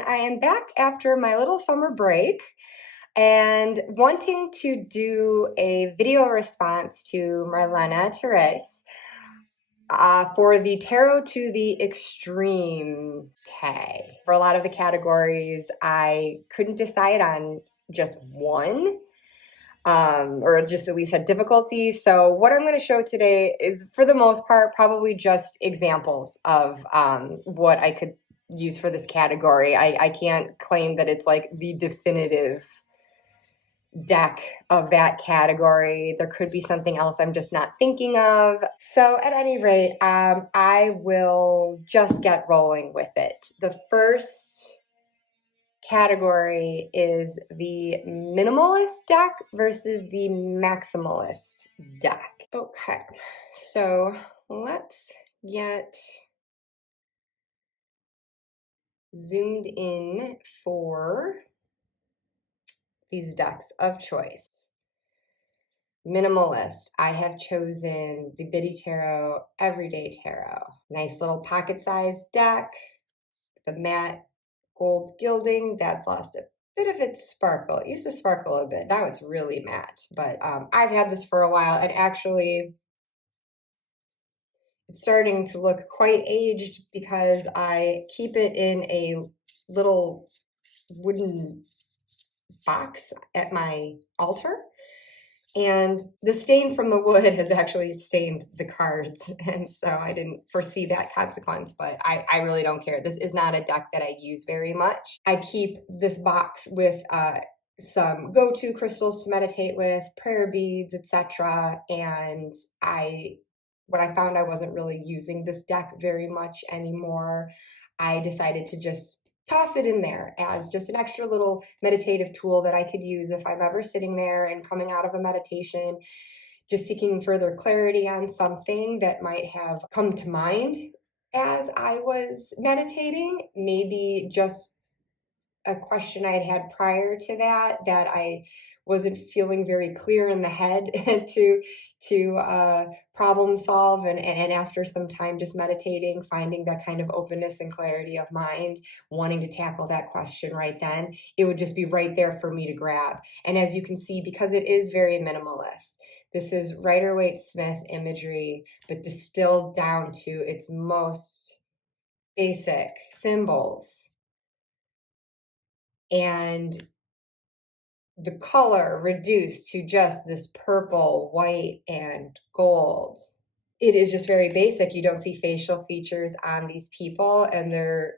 and I am back after my little summer break and wanting to do a video response to Marlene Theresa for the Tarot to the Extreme tag. For a lot of the categories, I couldn't decide on just one. Or just at least had difficulty. So what I'm going to show today is, for the most part, probably just examples of what I could use for this category. I can't claim that it's like the definitive deck of that category. There could be something else I'm just not thinking of. So at any rate, I will just get rolling with it. The first category is the minimalist deck versus the maximalist deck. Okay, so let's get zoomed in for these decks of choice. Minimalist, I have chosen the Biddy Tarot Everyday Tarot. Nice little pocket-sized deck, the matte gold gilding that's lost a bit of its sparkle. It used to sparkle a bit. Now it's really matte, but I've had this for a while, and actually it's starting to look quite aged because I keep it in a little wooden box at my altar. And the stain from the wood has actually stained the cards, and so I didn't foresee that consequence, but I really don't care. This is not a deck that I use very much. I keep this box with some go-to crystals to meditate with, prayer beads, etc. And when I found I wasn't really using this deck very much anymore, I decided to just toss it in there as just an extra little meditative tool that I could use if I'm ever sitting there and coming out of a meditation, just seeking further clarity on something that might have come to mind as I was meditating. Maybe just a question I'd had prior to that I wasn't feeling very clear in the head to problem solve, and after some time just meditating, finding that kind of openness and clarity of mind, wanting to tackle that question right then, it would just be right there for me to grab. And as you can see, because it is very minimalist, this is Riiight imagery, but distilled down to its most basic symbols. And the color reduced to just this purple, white, and gold. It is just very basic. You don't see facial features on these people, and they're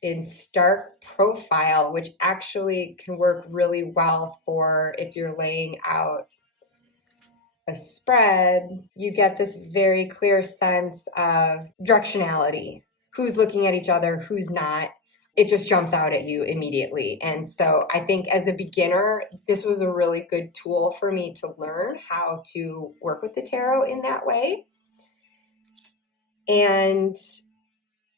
in stark profile, which actually can work really well for if you're laying out a spread. You get this very clear sense of directionality. Who's looking at each other, who's not. It just jumps out at you immediately. And so I think as a beginner, this was a really good tool for me to learn how to work with the tarot in that way. And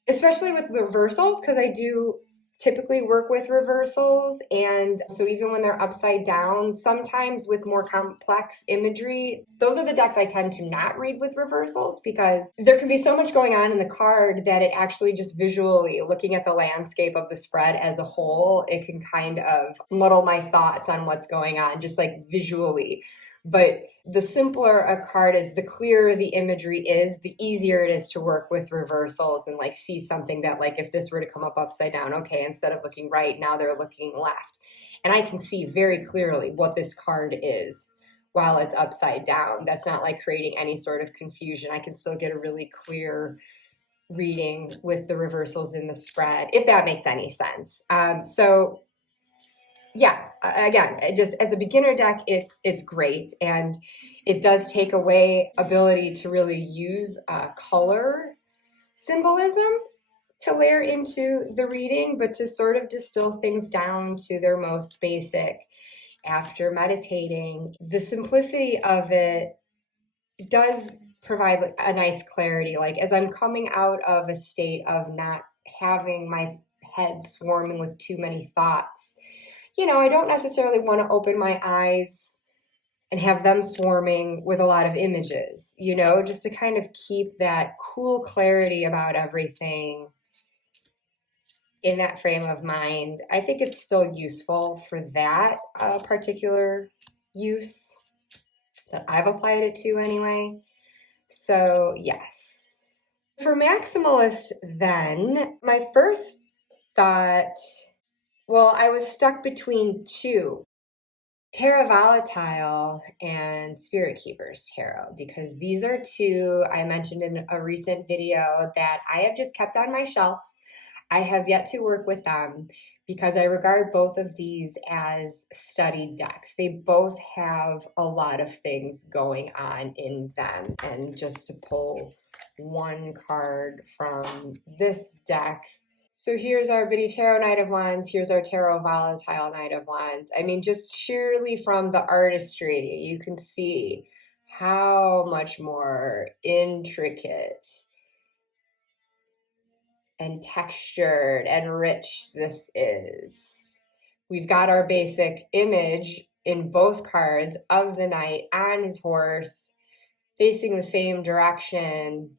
especially with reversals, because I do typically work with reversals. And so even when they're upside down, sometimes with more complex imagery, those are the decks I tend to not read with reversals, because there can be so much going on in the card that it actually just visually, looking at the landscape of the spread as a whole, it can kind of muddle my thoughts on what's going on, just like visually. But the simpler a card is, the clearer the imagery is, the easier it is to work with reversals and like see something that, like, if this were to come up upside down, okay, instead of looking right, now they're looking left. And I can see very clearly what this card is while it's upside down. That's not like creating any sort of confusion. I can still get a really clear reading with the reversals in the spread, if that makes any sense. So yeah, again, just as a beginner deck, it's great, and it does take away ability to really use color symbolism to layer into the reading, but to sort of distill things down to their most basic after meditating. The simplicity of it does provide a nice clarity. Like, as I'm coming out of a state of not having my head swarming with too many thoughts, I don't necessarily want to open my eyes and have them swarming with a lot of images, just to kind of keep that cool clarity about everything in that frame of mind, I think it's still useful for that particular use that I've applied it to anyway. So yes. For Maximalist then, my first thought, well, I was stuck between two, Tarot Volatile and Spirit Keepers Tarot, because these are two I mentioned in a recent video that I have just kept on my shelf. I have yet to work with them because I regard both of these as studied decks. They both have a lot of things going on in them. And just to pull one card from this deck. So here's our Bitty Tarot Knight of Wands. Here's our Tarot Volatile Knight of Wands. I mean, just sheerly from the artistry, you can see how much more intricate and textured and rich this is. We've got our basic image in both cards of the knight on his horse facing the same direction,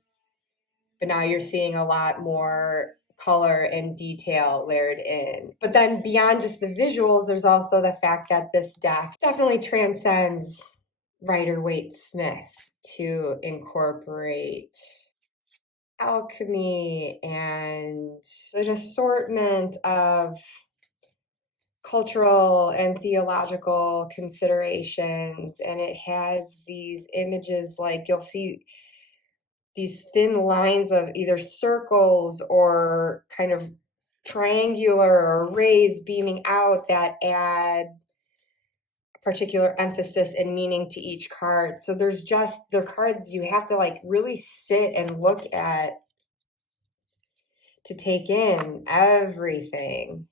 but now you're seeing a lot more color and detail layered in. But then beyond just the visuals, there's also the fact that this deck definitely transcends Riiight to incorporate alchemy and an assortment of cultural and theological considerations. And it has these images, like you'll see these thin lines of either circles or kind of triangular or rays beaming out that add particular emphasis and meaning to each card. So there's just, they're cards you have to like really sit and look at to take in everything.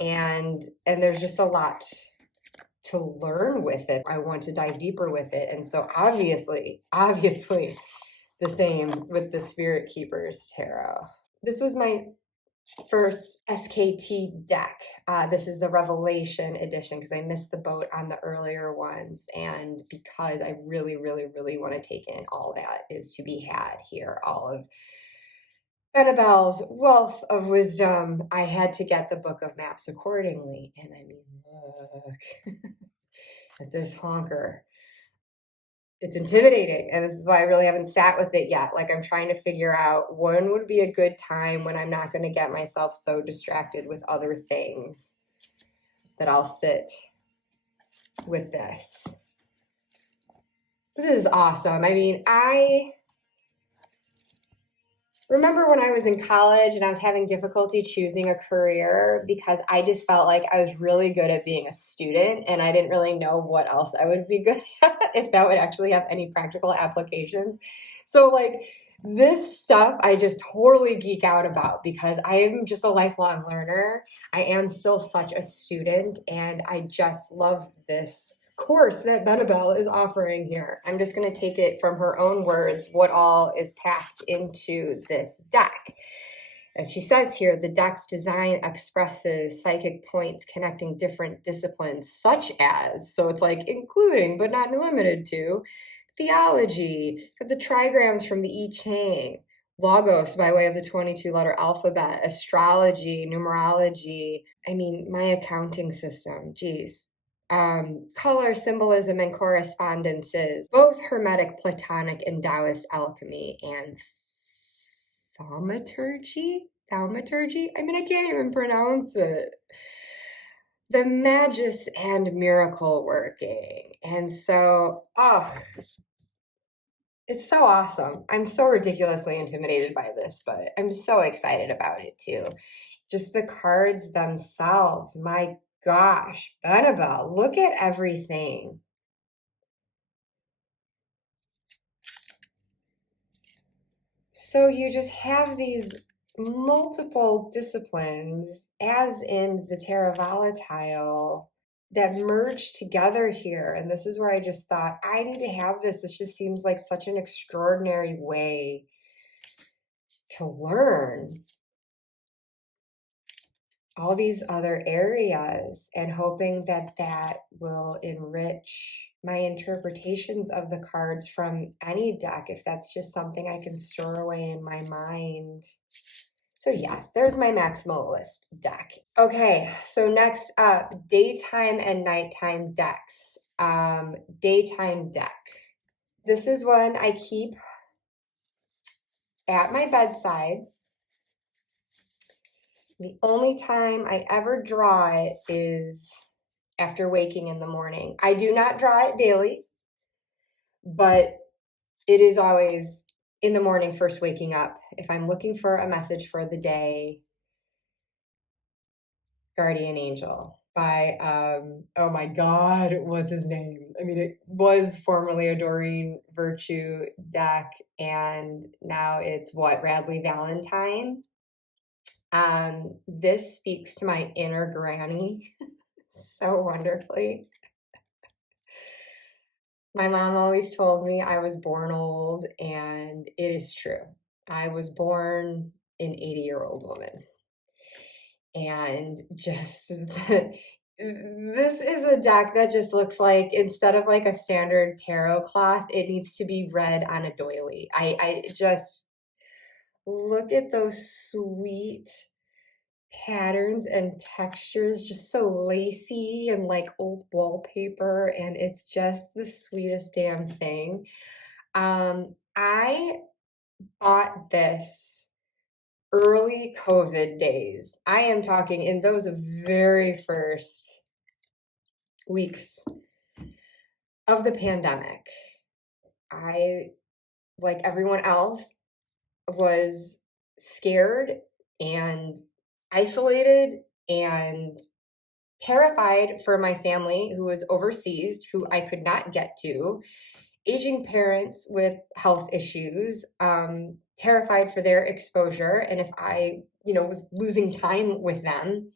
And there's just a lot to learn with it. I want to dive deeper with it. And so obviously the same with the Spirit Keepers Tarot. This was my first SKT deck. This is the Revelation edition because I missed the boat on the earlier ones, and because I really want to take in all that is to be had here, all of Annabelle's wealth of wisdom. I had to get the Book of Maps accordingly, and I mean, look at this honker. It's intimidating, and this is why I really haven't sat with it yet. Like, I'm trying to figure out when would be a good time when I'm not going to get myself so distracted with other things that I'll sit with this. This is awesome. I mean, I remember when I was in college and I was having difficulty choosing a career because I just felt like I was really good at being a student and I didn't really know what else I would be good at, if that would actually have any practical applications. So like this stuff I just totally geek out about because I am just a lifelong learner. I am still such a student and I just love this course that Annabelle is offering here. I'm just going to take it from her own words, what all is packed into this deck. As she says here, the deck's design expresses psychic points connecting different disciplines, such as, so it's like including, but not limited to, theology, the trigrams from the I Ching, logos by way of the 22-letter alphabet, astrology, numerology, I mean, my accounting system, geez. Color, symbolism, and correspondences, both Hermetic, Platonic, and Taoist alchemy, and thaumaturgy? I mean, I can't even pronounce it. The magus and miracle working. And so, it's so awesome. I'm so ridiculously intimidated by this, but I'm so excited about it too. Just the cards themselves, my gosh, Annabelle, look at everything. So you just have these multiple disciplines, as in the Tarot Volatile, that merge together here. And this is where I just thought, I need to have this. This just seems like such an extraordinary way to learn all these other areas, and hoping that that will enrich my interpretations of the cards from any deck, if that's just something I can store away in my mind So yes, there's my Maximalist deck. Okay, so next up, daytime and nighttime decks. Daytime deck. This is one I keep at my bedside. The only time I ever draw it is after waking in the morning. I do not draw it daily, but it is always in the morning, first waking up. If I'm looking for a message for the day, Guardian Angel by, oh my God, what's his name? I mean, it was formerly a Doreen Virtue deck, and now it's what, Radley Valentine? This speaks to my inner granny so wonderfully. My mom always told me I was born old, and it is true. I was born an 80-year-old woman. And just this is a deck that just looks like, instead of like a standard tarot cloth, it needs to be read on a doily. I just look at those sweet patterns and textures, just so lacy and like old wallpaper, and it's just the sweetest damn thing. I bought this early COVID days. I am talking in those very first weeks of the pandemic. I, like everyone else, was scared and isolated and terrified for my family who was overseas, who I could not get to, aging parents with health issues, terrified for their exposure, and if I, was losing time with them.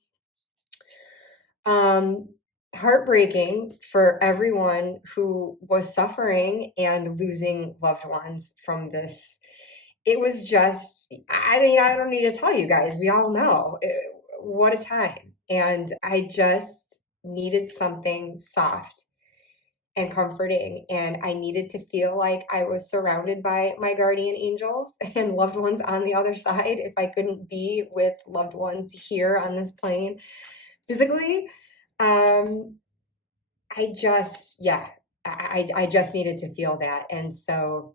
Heartbreaking for everyone who was suffering and losing loved ones from this. It was just, I mean, I don't need to tell you guys, we all know what a time. And I just needed something soft and comforting, and I needed to feel like I was surrounded by my guardian angels and loved ones on the other side if I couldn't be with loved ones here on this plane physically. I just, yeah, I just needed to feel that, and so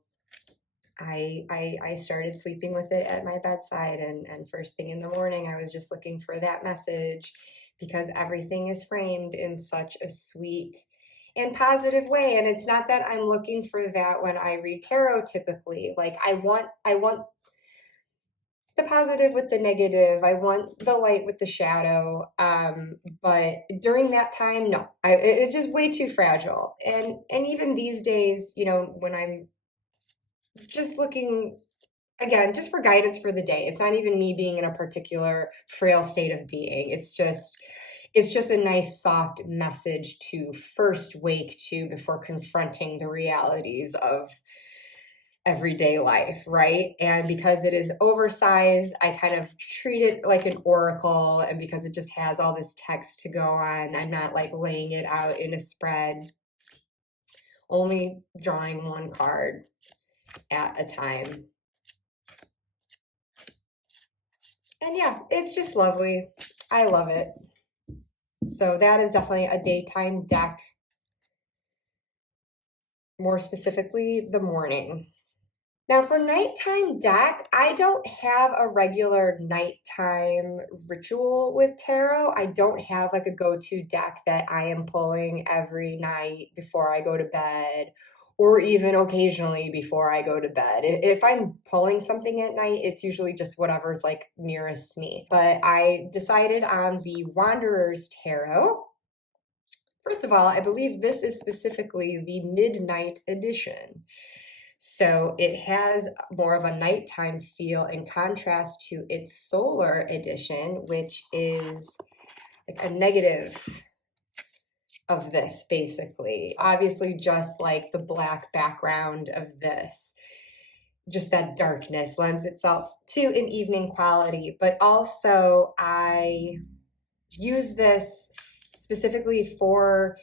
I started sleeping with it at my bedside, and first thing in the morning, I was just looking for that message, because everything is framed in such a sweet and positive way. And it's not that I'm looking for that when I read tarot typically. Like I want the positive with the negative. I want the light with the shadow. But during that time, no, it's just way too fragile. And even these days, when I'm just looking again, just for guidance for the day. It's not even me being in a particular frail state of being. It's just a nice soft message to first wake to before confronting the realities of everyday life, right? And because it is oversized, I kind of treat it like an oracle, and because it just has all this text to go on, I'm not like laying it out in a spread, only drawing one card at a time. And yeah, it's just lovely. I love it. So that is definitely a daytime deck, more specifically the morning. Now for nighttime deck, I don't have a regular nighttime ritual with tarot. I don't have like a go-to deck that I am pulling every night before I go to bed, or even occasionally before I go to bed. If I'm pulling something at night, it's usually just whatever's like nearest me. But I decided on the Wanderer's Tarot. First of all, I believe this is specifically the midnight edition. So it has more of a nighttime feel in contrast to its solar edition, which is like a negative of this, basically. Obviously, just like the black background of this, just that darkness lends itself to an evening quality. But also, I use this specifically for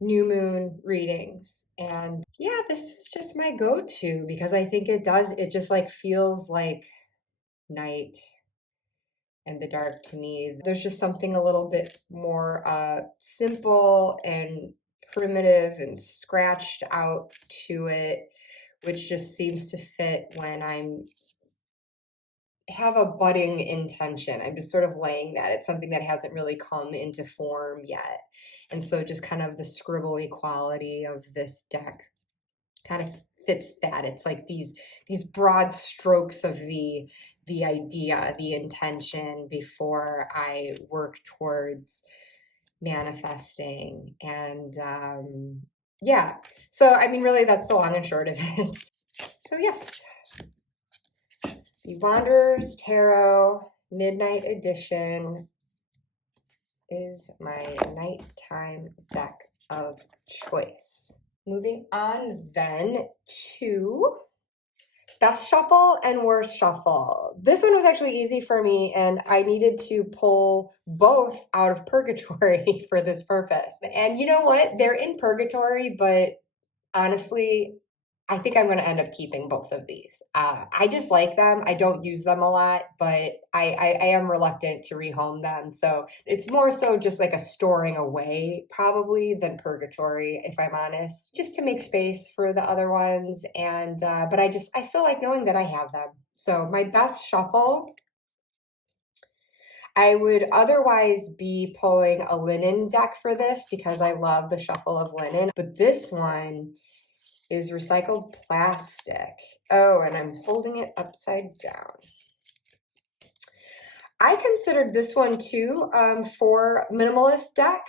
new moon readings. And yeah, this is just my go-to because I think it just like feels like night. and the dark to me. There's just something a little bit more simple and primitive and scratched out to it, which just seems to fit when I'm have a budding intention. I'm just sort of laying that. It's something that hasn't really come into form yet. And so just kind of the scribbly quality of this deck kind of fits that. It's like these broad strokes of the idea, the intention before I work towards manifesting. And yeah, so I mean, really, that's the long and short of it. So yes, the Wanderer's Tarot Midnight Edition is my nighttime deck of choice. Moving on then to best shuffle and worst shuffle. This one was actually easy for me, and I needed to pull both out of purgatory for this purpose. And you know what? They're in purgatory, but honestly, I think I'm going to end up keeping both of these. I just like them. I don't use them a lot, but I am reluctant to rehome them. So it's more so just like a storing away probably than purgatory, if I'm honest, just to make space for the other ones. And but I still like knowing that I have them. So my best shuffle, I would otherwise be pulling a linen deck for this because I love the shuffle of linen. But this one is recycled plastic. Oh, and I'm holding it upside down. I considered this one too for minimalist deck.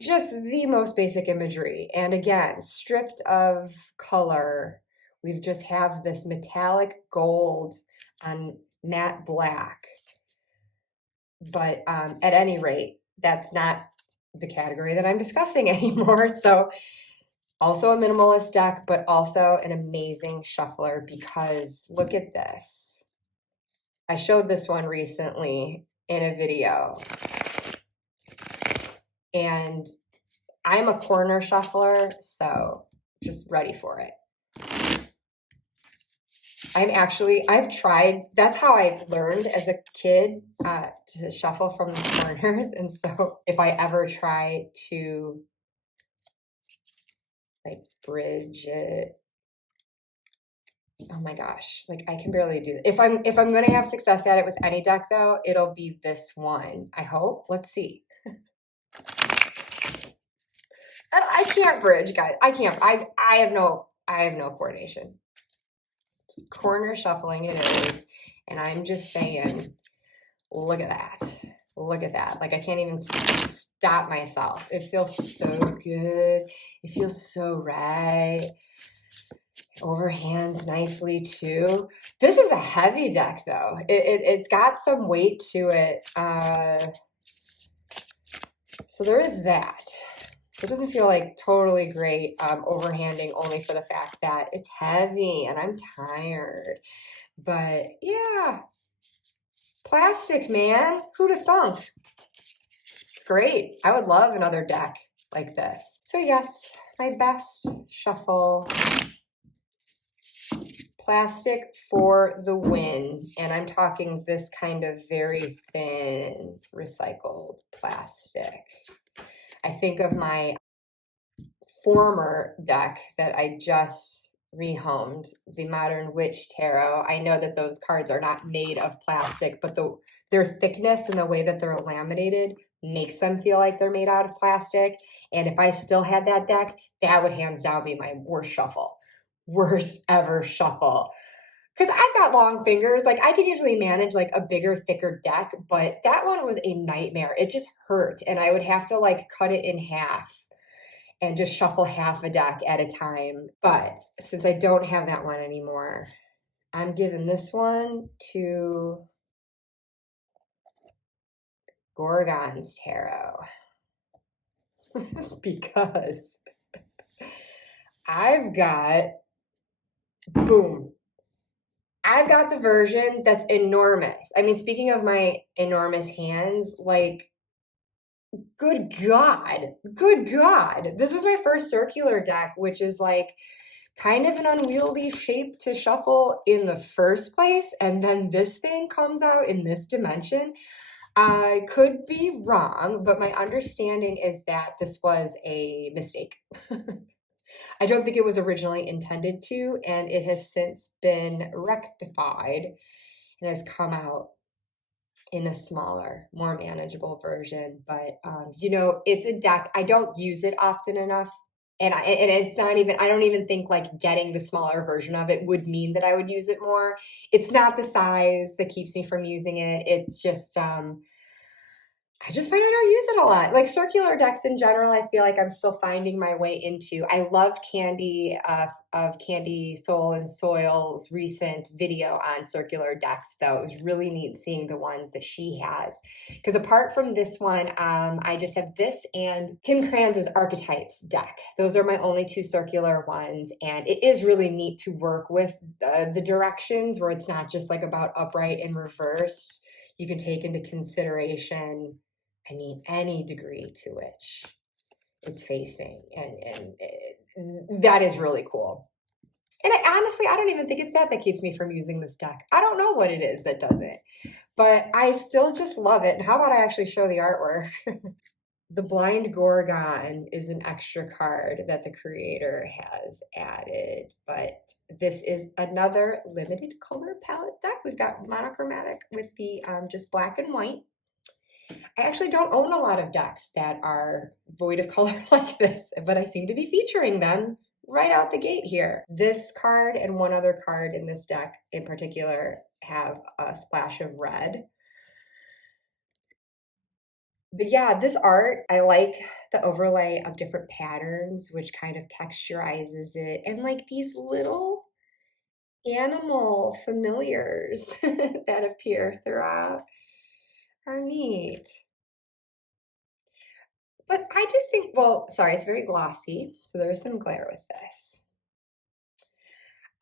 Just the most basic imagery. And again, stripped of color. We've just have this metallic gold on matte black. But at any rate, that's not the category that I'm discussing anymore. So also a minimalist deck, but also an amazing shuffler because look at this. I showed this one recently in a video. And I'm a corner shuffler, so just ready for it. I've tried, that's how I learned as a kid to shuffle from the corners. And so if I ever try to like bridge it, oh my gosh, like I can barely do it. If I'm going to have success at it with any deck though, it'll be this one. I hope. Let's see. I can't bridge, guys. I can't. I have no coordination. Corner shuffling it is, and I'm just saying, look at that. Look at that. Like I can't even stop myself. It feels so good. It feels so right. Overhands nicely too. This is a heavy deck though. It's got some weight to it. So there is that. It doesn't feel like totally great overhanding only for the fact that it's heavy and I'm tired. But yeah, plastic, man. Who'd have thunk? It's great. I would love another deck like this. So yes, my best shuffle. Plastic for the win. And I'm talking this kind of very thin recycled plastic. I think of my former deck that I just rehomed, the Modern Witch Tarot. I know that those cards are not made of plastic, but their thickness and the way that they're laminated makes them feel like they're made out of plastic. And if I still had that deck, that would hands down be my worst shuffle. Worst ever shuffle. Because I've got long fingers. Like I can usually manage like a bigger, thicker deck, but that one was a nightmare. It just hurt. And I would have to like cut it in half and just shuffle half a deck at a time. But since I don't have that one anymore, I'm giving this one to Gorgon's Tarot. Because I've got the version that's enormous. I mean, speaking of my enormous hands, like, good God. This was my first circular deck, which is like kind of an unwieldy shape to shuffle in the first place. And then this thing comes out in this dimension. I could be wrong, but my understanding is that this was a mistake. I don't think it was originally intended to, and it has since been rectified and has come out in a smaller, more manageable version. But you know, it's a deck. I don't use it often enough. And it's not even, I don't even think like getting the smaller version of it would mean that I would use it more. It's not the size that keeps me from using it. It's just I just find I don't use it a lot. Like circular decks in general, I feel like I'm still finding my way into. I love Candy of Candy Soul and Soil's recent video on circular decks, though. It was really neat seeing the ones that she has. Because apart from this one, I just have this and Kim Kranz's Archetypes deck. Those are my only two circular ones. And it is really neat to work with the directions where it's not just like about upright and reversed. You can take into consideration, I mean, any degree to which it's facing. And that is really cool. And honestly, I don't even think it's that keeps me from using this deck. I don't know what it is that does it, but I still just love it. And how about I actually show the artwork? The Blind Gorgon is an extra card that the creator has added, but this is another limited color palette deck. We've got monochromatic with the just black and white. I actually don't own a lot of decks that are void of color like this, but I seem to be featuring them right out the gate here. This card and one other card in this deck in particular have a splash of red. But yeah, this art, I like the overlay of different patterns, which kind of texturizes it. And like these little animal familiars that appear throughout are neat. But I do think, well, sorry, it's very glossy, so there's some glare with this.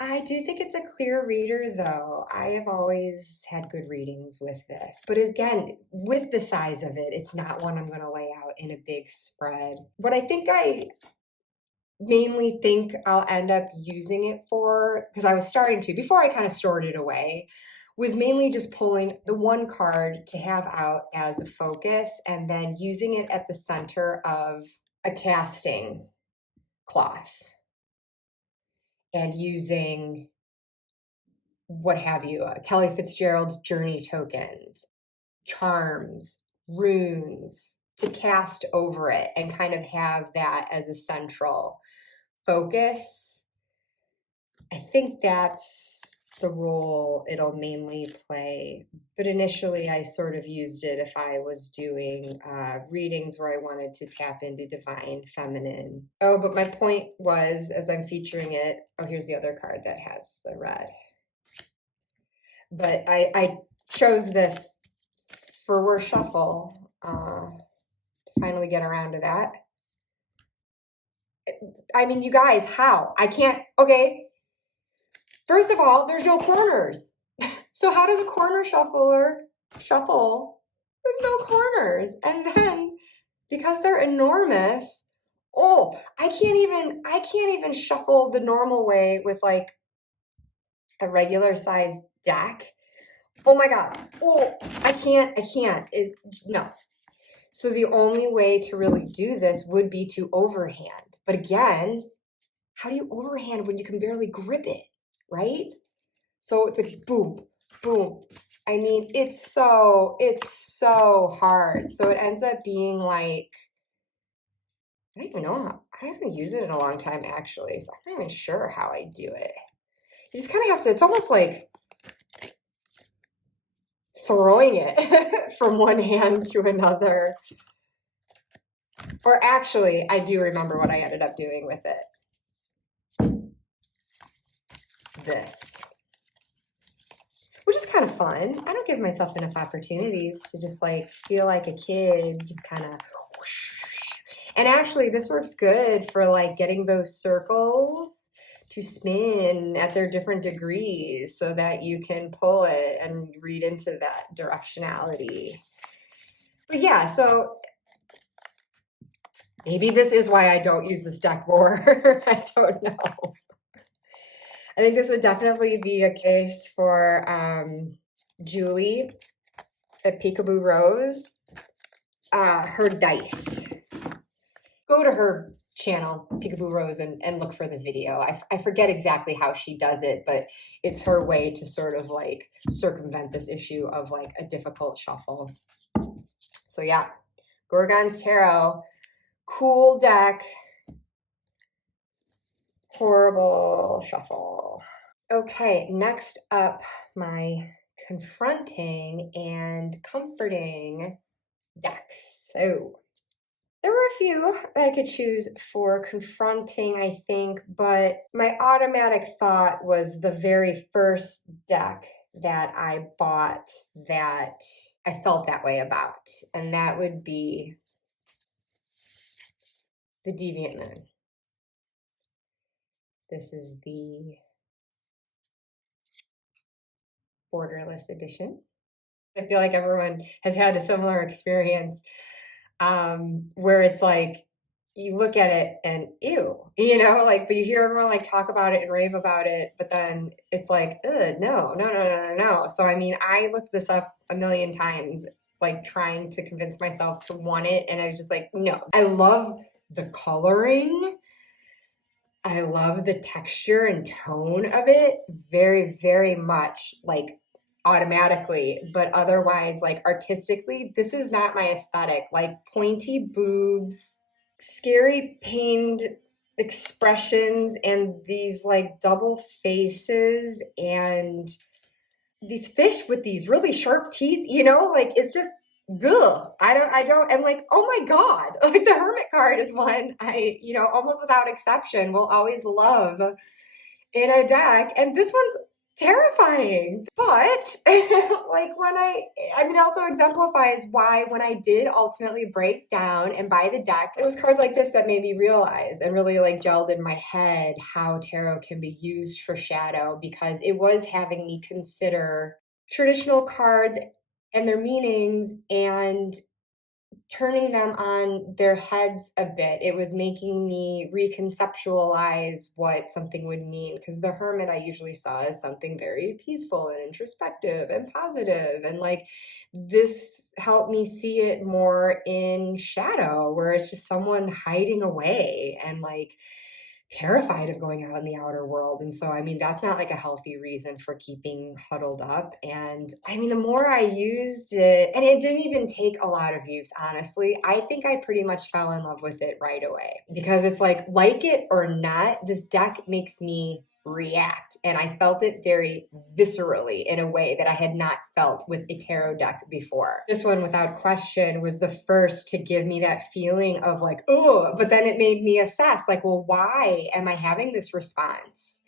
I do think it's a clear reader, though. I have always had good readings with this. But again, with the size of it, it's not one I'm going to lay out in a big spread. What I think I mainly think I'll end up using it for, because I was starting to, before I kind of stored it away, was mainly just pulling the one card to have out as a focus and then using it at the center of a casting cloth and using what have you, Kelly Fitzgerald's journey tokens, charms, runes to cast over it and kind of have that as a central focus. I think that's the role it'll mainly play. But initially, I sort of used it if I was doing readings where I wanted to tap into divine feminine. Oh, but my point was, as I'm featuring it, oh, here's the other card that has the red. But I chose this for Word Shuffle to finally get around to that. I mean, you guys, how? I can't, okay. First of all, there's no corners. So how does a corner shuffler shuffle with no corners? And then because they're enormous, oh, I can't even shuffle the normal way with like a regular size deck. Oh my God. Oh, I can't. No. So the only way to really do this would be to overhand. But again, how do you overhand when you can barely grip it, right? So it's like boom, boom. I mean, it's so hard. So it ends up being like, I don't even know how, I haven't used it in a long time actually. So I'm not even sure how I do it. You just kind of have to, it's almost like throwing it from one hand to another. Or actually, I do remember what I ended up doing with it. This. Which is kind of fun. I don't give myself enough opportunities to just like feel like a kid, just kind of whoosh. And actually, this works good for like getting those circles to spin at their different degrees so that you can pull it and read into that directionality. But yeah, so maybe this is why I don't use this deck more. I don't know. I think this would definitely be a case for Julie. at Peekaboo Rose, her dice. Go to her channel, Peekaboo Rose, and look for the video. I forget exactly how she does it, but it's her way to sort of like circumvent this issue of like a difficult shuffle. So yeah, Gorgon's Tarot, cool deck, horrible shuffle. Okay, next up, my Confronting and Comforting decks. So there were a few that I could choose for Confronting, I think, but my automatic thought was the very first deck that I bought that I felt that way about, and that would be the Deviant Moon. This is the borderless edition. I feel like everyone has had a similar experience where it's like you look at it and ew, you know, like, but you hear everyone like talk about it and rave about it, but then it's like, no. So I mean, I looked this up a million times, like trying to convince myself to want it, and I was just like, no. I love the coloring. I love the texture and tone of it very, very much, like automatically, but otherwise, like artistically, this is not my aesthetic. Like pointy boobs, scary pained expressions, and these like double faces, and these fish with these really sharp teeth, you know, like it's just ugh. I don't, and like, oh my God, like the Hermit card is one I, you know, almost without exception will always love in a deck. And this one's terrifying. But like when I mean, it also exemplifies why when I did ultimately break down and buy the deck, it was cards like this that made me realize and really like gelled in my head how tarot can be used for shadow, because it was having me consider traditional cards and their meanings and turning them on their heads a bit. It was making me reconceptualize what something would mean, because the Hermit I usually saw as something very peaceful and introspective and positive, and like this helped me see it more in shadow, where it's just someone hiding away and like terrified of going out in the outer world. And so, I mean, that's not like a healthy reason for keeping huddled up. And I mean, the more I used it, and it didn't even take a lot of use, honestly, I think I pretty much fell in love with it right away, because it's like it or not, this deck makes me react. And I felt it very viscerally in a way that I had not felt with a tarot deck before. This one, without question, was the first to give me that feeling of like, oh, but then it made me assess like, well, why am I having this response?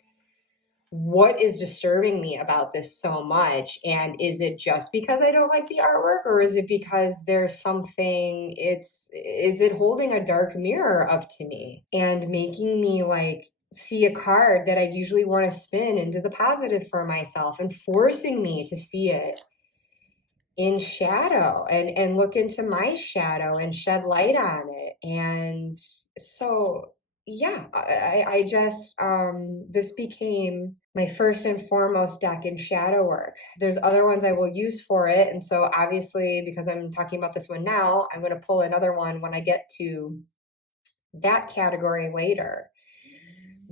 What is disturbing me about this so much? And is it just because I don't like the artwork, or is it because there's something, is it holding a dark mirror up to me and making me like see a card that I'd usually want to spin into the positive for myself, and forcing me to see it in shadow and look into my shadow and shed light on it. And so yeah, I just this became my first and foremost deck in shadow work. There's other ones I will use for it, and so obviously, because I'm talking about this one now, I'm going to pull another one when I get to that category later.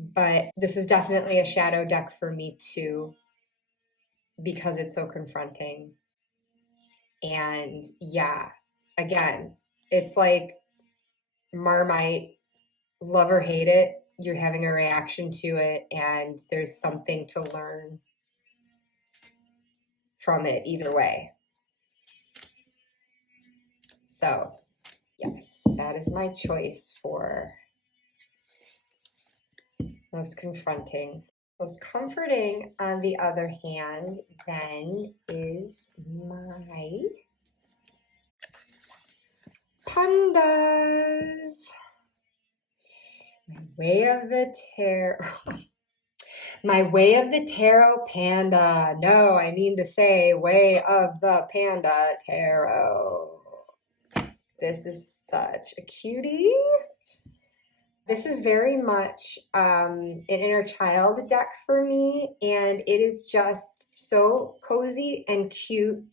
But this is definitely a shadow deck for me too, because it's so confronting. And yeah, again, it's like Marmite, love or hate it, you're having a reaction to it, and there's something to learn from it either way. So yes, that is my choice for most confronting. Most comforting, on the other hand, then is my Pandas. My Way of the Tarot. My Way of the Tarot Panda. No, I mean to say Way of the Panda Tarot. This is such a cutie. This is very much an inner child deck for me, and it is just so cozy and cute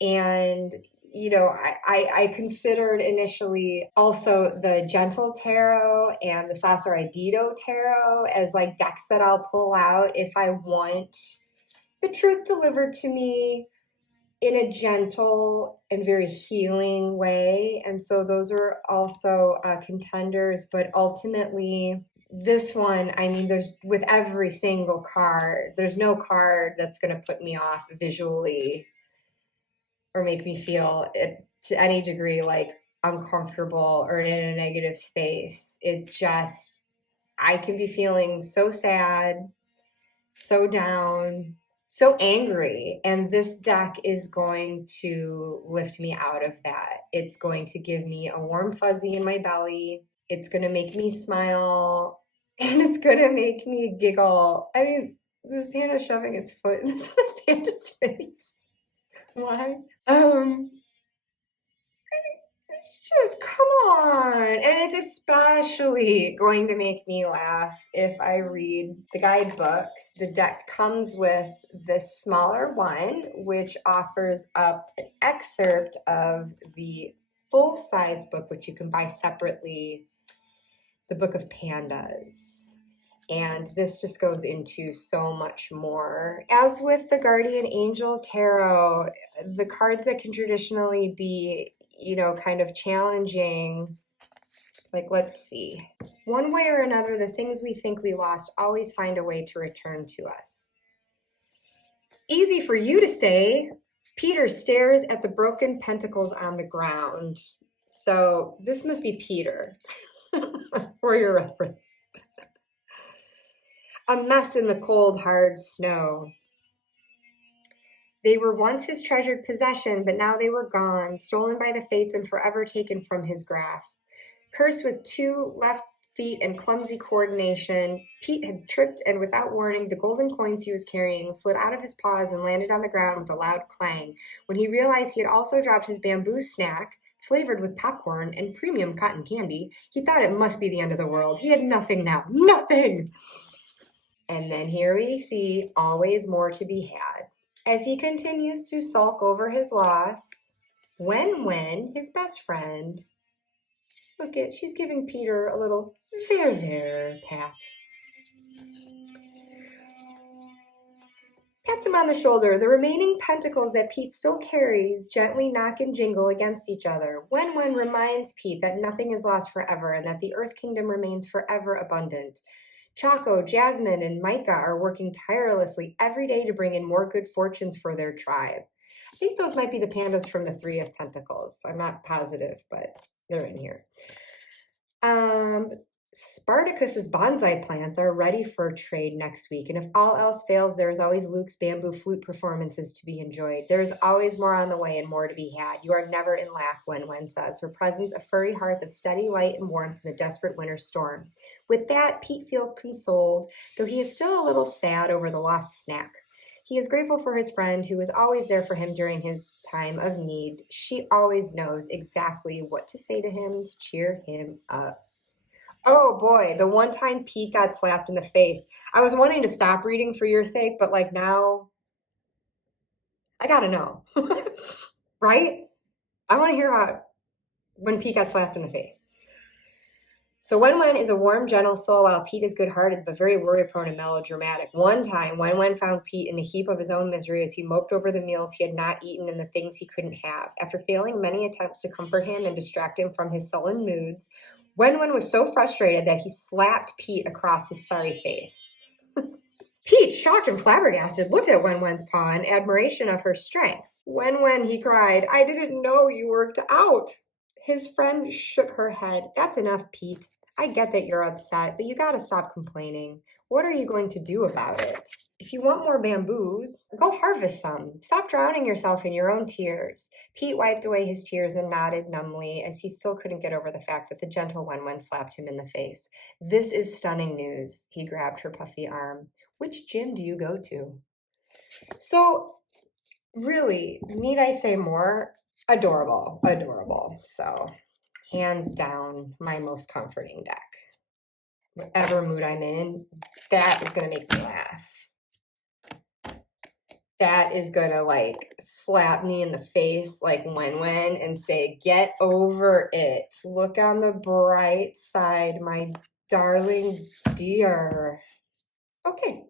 And I considered initially also the Gentle Tarot and the Sasso Ibido Tarot as like decks that I'll pull out if I want the truth delivered to me in a gentle and very healing way. And so those are also contenders, but ultimately this one, I mean, there's with every single card, there's no card that's going to put me off visually or make me feel it to any degree like uncomfortable or in a negative space. It just, I can be feeling so sad, so down, so angry. And this deck is going to lift me out of that. It's going to give me a warm fuzzy in my belly. It's going to make me smile. And it's going to make me giggle. I mean, this panda shoving its foot in this panda's face. Why? It's just, come on. And it's especially going to make me laugh if I read the guidebook. The deck comes with this smaller one, which offers up an excerpt of the full-size book, which you can buy separately, the Book of Pandas. And this just goes into so much more. As with the Guardian Angel Tarot, the cards that can traditionally be, kind of challenging, like, let's see. One way or another, the things we think we lost always find a way to return to us. Easy for you to say. Peter stares at the broken pentacles on the ground. So this must be Peter, for your reference. A mess in the cold, hard snow. They were once his treasured possession, but now they were gone, stolen by the fates and forever taken from his grasp. Cursed with 2 left feet and clumsy coordination, Pete had tripped, and without warning, the golden coins he was carrying slid out of his paws and landed on the ground with a loud clang. When he realized he had also dropped his bamboo snack, flavored with popcorn and premium cotton candy, he thought it must be the end of the world. He had nothing now. Nothing! And then here we see always more to be had. As he continues to sulk over his loss, Wen, his best friend, look at, she's giving Peter a little there pat. Pats him on the shoulder. The remaining pentacles that Pete still carries gently knock and jingle against each other. Wen reminds Pete that nothing is lost forever and that the Earth Kingdom remains forever abundant. Chaco, Jasmine, and Micah are working tirelessly every day to bring in more good fortunes for their tribe. I think those might be the pandas from the 3 of Pentacles. I'm not positive, but they're in here. Spartacus's bonsai plants are ready for trade next week, and if all else fails, there is always Luke's bamboo flute performances to be enjoyed. There is always more on the way and more to be had. You are never in lack, Wen says, her presence a furry hearth of steady light and warmth in the desperate winter storm. With that, Pete feels consoled, though he is still a little sad over the lost snack. He is grateful for his friend who is always there for him during his time of need. She always knows exactly what to say to him to cheer him up. Oh boy, the one time Pete got slapped in the face. I was wanting to stop reading for your sake, but like now, I gotta know, right? I want to hear about when Pete got slapped in the face. So Wen is a warm, gentle soul, while Pete is good-hearted but very worry-prone and melodramatic. One time, Wen found Pete in a heap of his own misery as he moped over the meals he had not eaten and the things he couldn't have. After failing many attempts to comfort him and distract him from his sullen moods, Wen was so frustrated that he slapped Pete across his sorry face. Pete, shocked and flabbergasted, looked at Wen's paw in admiration of her strength. Wen, he cried, I didn't know you worked out. His friend shook her head. That's enough, Pete. I get that you're upset, but you gotta stop complaining. What are you going to do about it? If you want more bamboos, go harvest some. Stop drowning yourself in your own tears. Pete wiped away his tears and nodded numbly as he still couldn't get over the fact that the gentle Wen slapped him in the face. This is stunning news. He grabbed her puffy arm. Which gym do you go to? So, really, need I say more? Adorable. So, hands down, my most comforting deck. Whatever mood I'm in, that is going to make me laugh. that is gonna like slap me in the face like when and say, get over it. Look on the bright side, my darling dear. Okay.